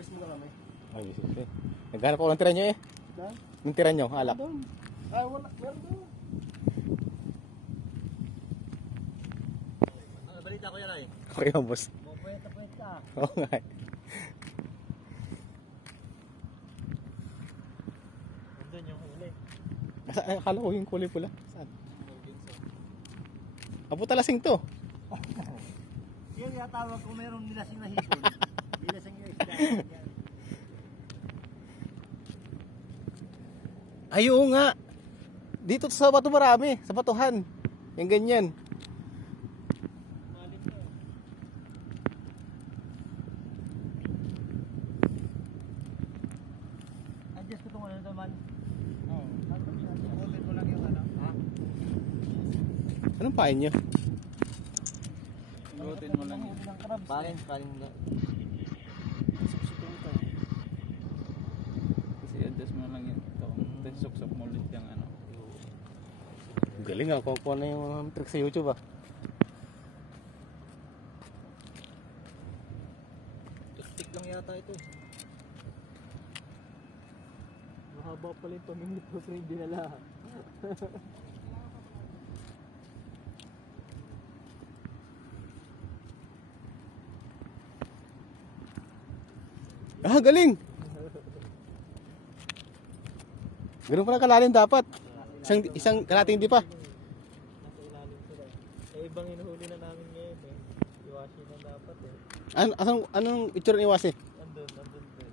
mismo na kami. Ay, sige. Naghanap ako ng tira nyo eh. Saan? Yung tira nyo, alak. Doon. Ah, wala. Meron doon. Ang balita ko yan ay. Okay yung boss. Puweta. Oo nga eh. Doon yung huli. Akala ko yung kulay pula. Saan? Apo talasing to. Yung yatawag ko mayroong nilasing na hipon. Nilasing yung isda. Ay, oo nga. Dito sa bato marami. Sa batuhan. Yung ganyan. Adjust ko itong ano naman. Oo. Ulit mo lang yung ano. Ha? Anong pain nyo? Lutin mo lang yun. Parin na. Kasi adjust mo lang yun. Ito. Then suksok mo ulit yung ano. Galing ah. Kuha na yung mga trick sa YouTube ah. Tik lang yata ito. Mahaba pala yung pamimit ko sa hindi nala. Ah, galing! Ganun pala kalalim dapat. Isang kalating hindi pa. Nasa ilalim sila. Eh, ibang hinuhuli na namin ngayon eh. Iwashi na dapat eh. Anong itsura ni Iwase? Andun din.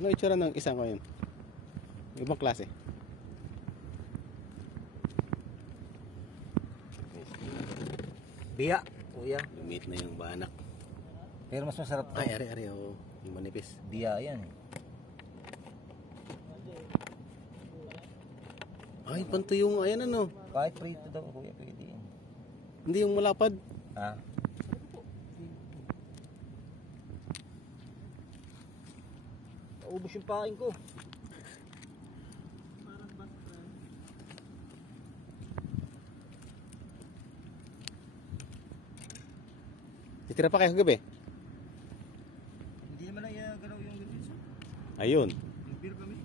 Anong itsura ng isang ko yun? Ibang klase. Biya, kuya. Lumit na yung banak. Pero mas masarap to. Ay, ari, oh. Yung manipis. Biya yan eh. Ay, panto yung, ayan ano. Kahit prito daw, kuya, pwede yan. Hindi yung malapad. Ha? Naubos yung paking ko. Titira pa kayo kagabi? Hindi naman na galaw yung litis. Ayun. Nag-beer kami.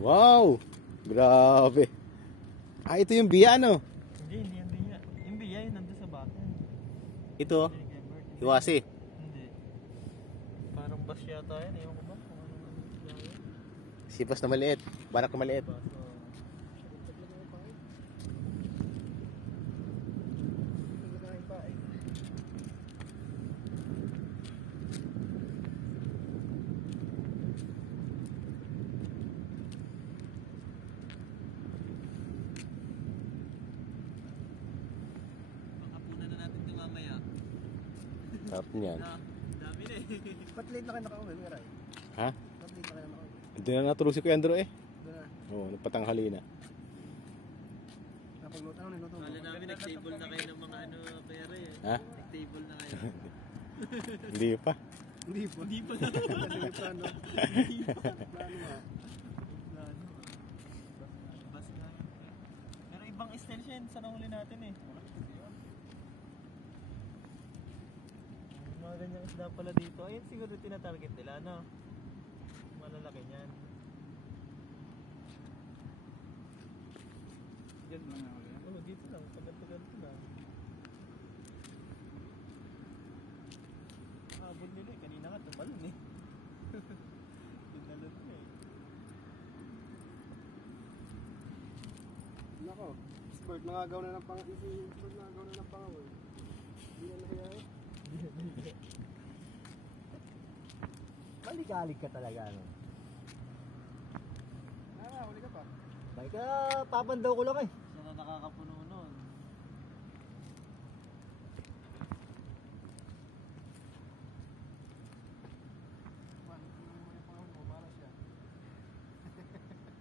Wow! Grabe. Ah, ito yung biya ano? Hindi yan biya. Yung biya yun nandun sa batin. Ito, Iwase. Hindi. Parang bas yata yan. Ewan ko ba kung ano. Sipas na maliit. Barak na maliit. Sarap niyan. Dami na eh. Ba't late na kayo nakauwi, Miray? Ha? Ba't late na kayo nakauwi? Doon na natulog si Kuya Andrew eh. Doon na. Oo, nagpatanghali na. Napagluto, ano niluto mo? Kala namin nag-table na kayo ng mga ano pera eh. Ha? Nag-table na kayo. Hindi pa. Hindi pa. Hindi pa Kasi yung plano. Plano nga. Plano. Bas na. Pero ibang style siya yun sa nahuli natin eh. Mga ganyang isda pala dito. Ayun siguro tinatarget nila, no? Malalaki niyan. Yan lang ako yan. Oo, dito lang. Tagal-tagal lang. Abot nila eh. Kanina nga tumalon eh. Tinalon na eh. Nako. Spurt nangagaw na ng Spurt nangagaw na ng pangaw. Hindi na nahiya eh. Maligalig ka talaga, no? Huli ka pa. Bakit ka, papandaw ko lang eh. Siya na nakakapuno nun.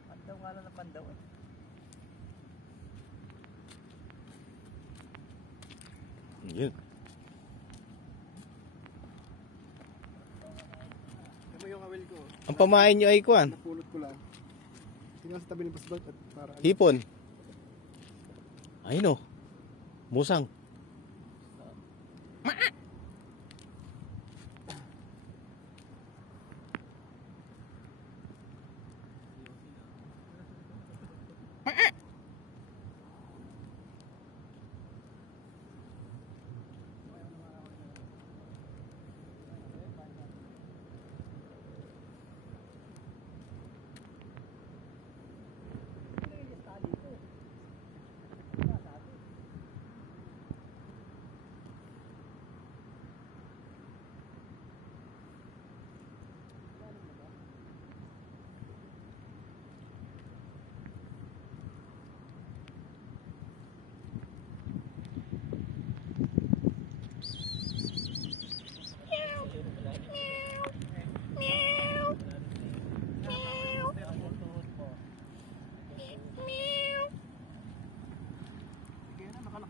Pandaw nga lang na pandaw eh. Yun. Ito yung awil ko. Ang pamain nyo ay kuwan. Napulot ko lang. Tingnan sa tabi ng pasbag at para Hipon. Ayun o. Musang.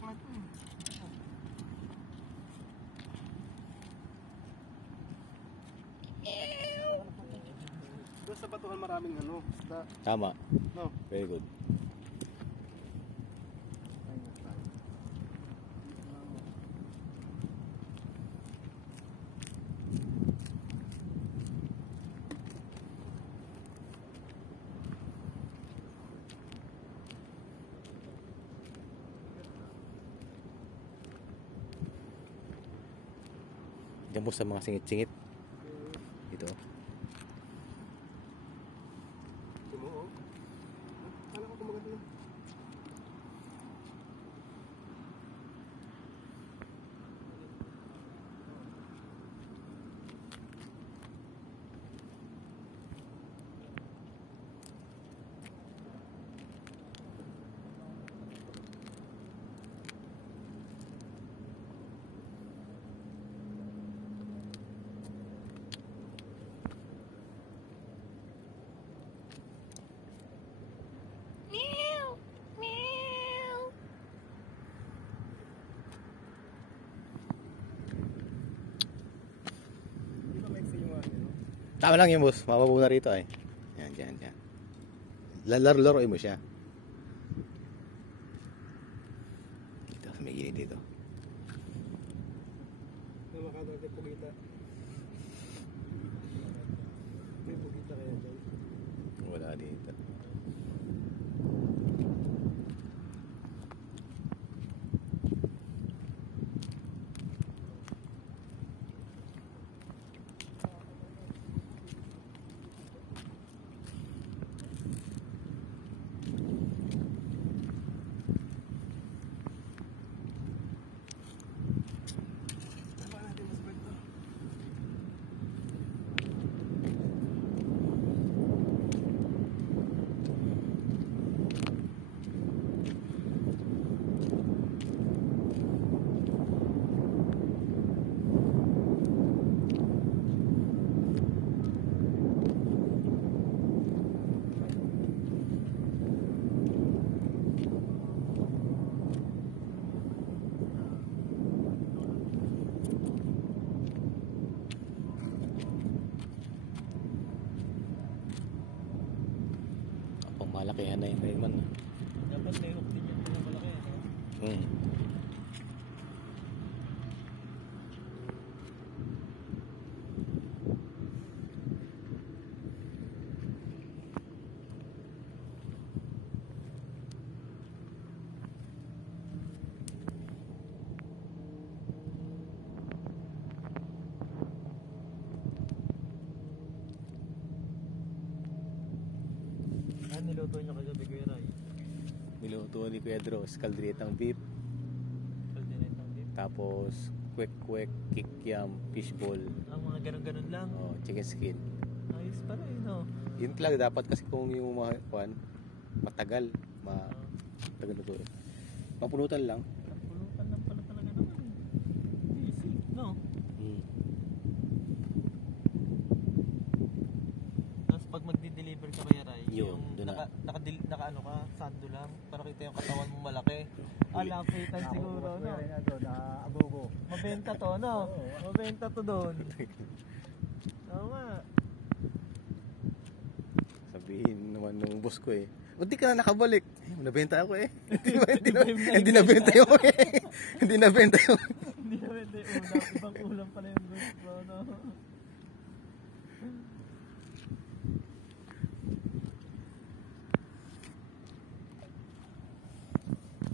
Doon sa batuhan maraming ano, isda. Tama. No. Very good. Diyan po sa mga singit-singit. Ito. Tumuo. Kala ko kumagat na. Di ba may yung ano? Tama lang yun, boss. Mababaw na rito ay. Yan, yan, yan. Laruin mo siya. Dito, may gilid dito. Na makadagdag pugita. May pugita kaya dyan. Wala dito. Tama natin mas kwento. Pang malakihan na yung Rayman. Dapat may hook din yung pinamalaki. Hmm. Niluto niyo kagabi, Kuya Ray. Niluto ni Pedro, scaldritang beef. Pagdinit ng beef. Tapos, kwek-kwek, kikiam, fishball. Ang mga ganun-ganun lang. Oh, chicken skin. Ayos pala yun, no? Yun talaga dapat kasi kung yung mga kwan, matagal, matagal na to eh. Mapulutan lang. Napulutan lang pala talaga naman. Easy, no? Hmm. Tapos pag magdi-deliver ka, Kuya Ray, Yun, yung doon na. naka ano ka, sando lang, para kita yung katawan mo malaki. Lapitan siguro, no? Abugo. Mabenta to, no? Mabenta to doon. Oo nga. Sabihin naman nung boss ko eh, "Ba't di ka na nakabalik?" Nabenta ako eh. Hindi nabenta yung Hindi nabenta yung Hindi naman, ulam. Ibang ulam pala yung gusto, no?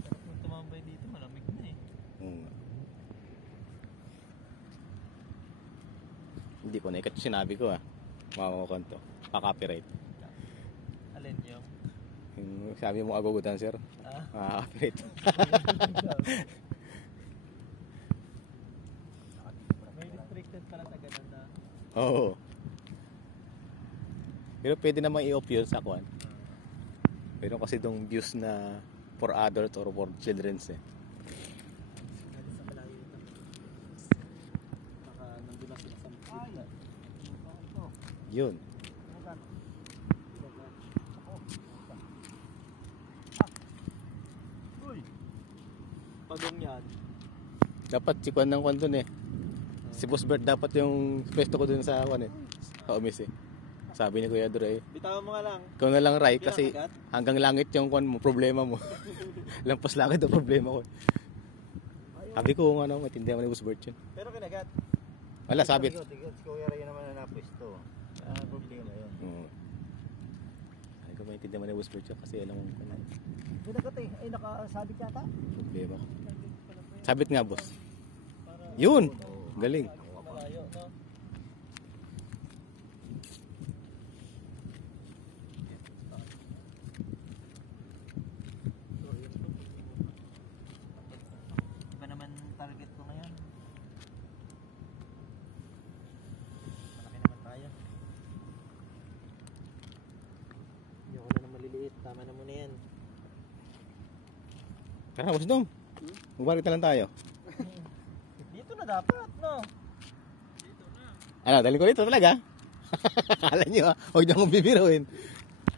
Sarap mong tumambay dito, malamig na eh. Hindi ko na ikat yung sinabi ko ah. Makakukan to. Pa-copyright. Alin yung? Yung sabi mo agogo dancer. Copyright. May restricted pala sa ganun na. Oo. Pero pwede naman i-off yun sa kwan. Pero kasi dong views na for adult or for children's eh. Galing sa malayo ito. Baka nandun na sila sa gitna. Yun. Uy! Pagong yan. Dapat si Kwan ng Kwan dun eh. Si Boss Bert dapat yung pwesto ko dun sa Kwan eh. Sa Omis eh. Sabi ni Kuya Dre, Bitawan mo nga lang. ikaw na lang Ray Hindi kasi lang agad. hanggang langit yung Kwan mo, problema mo. Lampas langit ang problema ko. Sabi ko ano, matindihan mo ni Boss Bert yun. Pero kinagat. Wala, sabit. Tigot, si Kuya Ray naman na napwesto. Problema yun. Sabi ko maintindihan mo ni Boss Bert yun kasi alam mo ano, Kinagat eh. Ay, nakasabit yata. problema ko. Sabit nga, boss. Yun! Galing. Malayo, no? Iba naman target ko ngayon. Malaki naman tayo. Hindi ako na ng maliliit. Tama na muna yan. Tara, boss Dom. Bumalik na lang tayo. Dito na dapat, no? Ano, dali ko dito talaga. Akala nyo ha, huwag niyo akong bibiruin.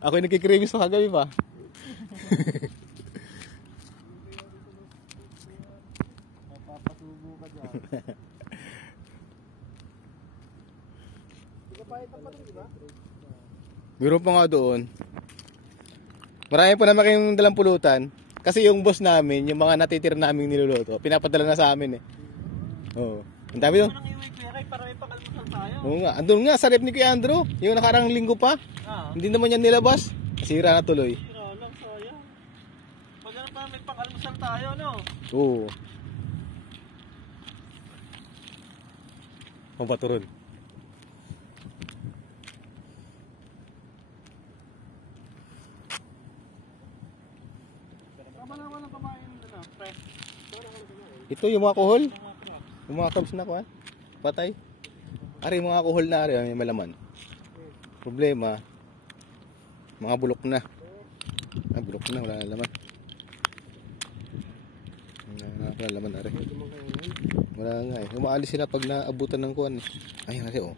Ako yung nagkikrimis sa kagabi pa. Mapapasubo ka dyan. Meron pa nga doon. Marami pa naman kayong dalang pulutan. Kasi yung boss namin, yung mga natitira naming niluluto, pinapadala na sa amin eh. Oo. Ang dami yun. Anong iwi Kuya Ray para may pangalmusal tayo? Oo nga. Andun nga sa rep ni Kuya Andrew. Yung nakarang linggo pa. Ah, Hindi naman yan nilabas. Nasira na tuloy. sira lang, sayang. Pag ano pa may pangalmusal tayo, no? Oo. Pambaturon. Ito yung mga kuhol. Yung mga cubs na kuha. Patay. Ari mga kuhol na ari, may malaman. Problema, mga bulok na. Ah, bulok na, wala na laman. Wala laman ari. Wala nga eh. Umaalis sila pag naabutan ng kuhan eh. Ay, kasi oh.